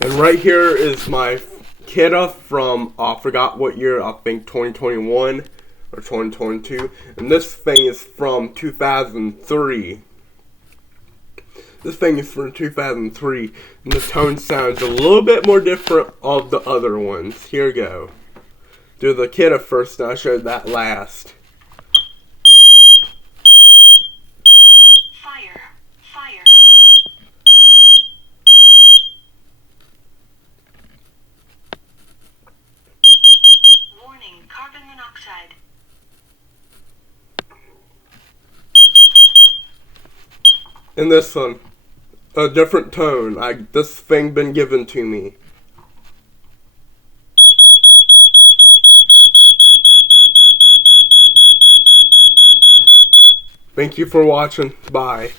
And right here is my Kidda from, I forgot what year, I think 2021 or 2022. And this thing is from 2003. This thing is from 2003. And the tone sounds a little bit more different of the other ones. Here we go. Do the Kidda first, and I'll show that last. Fire. Warning, carbon monoxide. And this one, a different tone. This thing been given to me. Thank you for watching. Bye.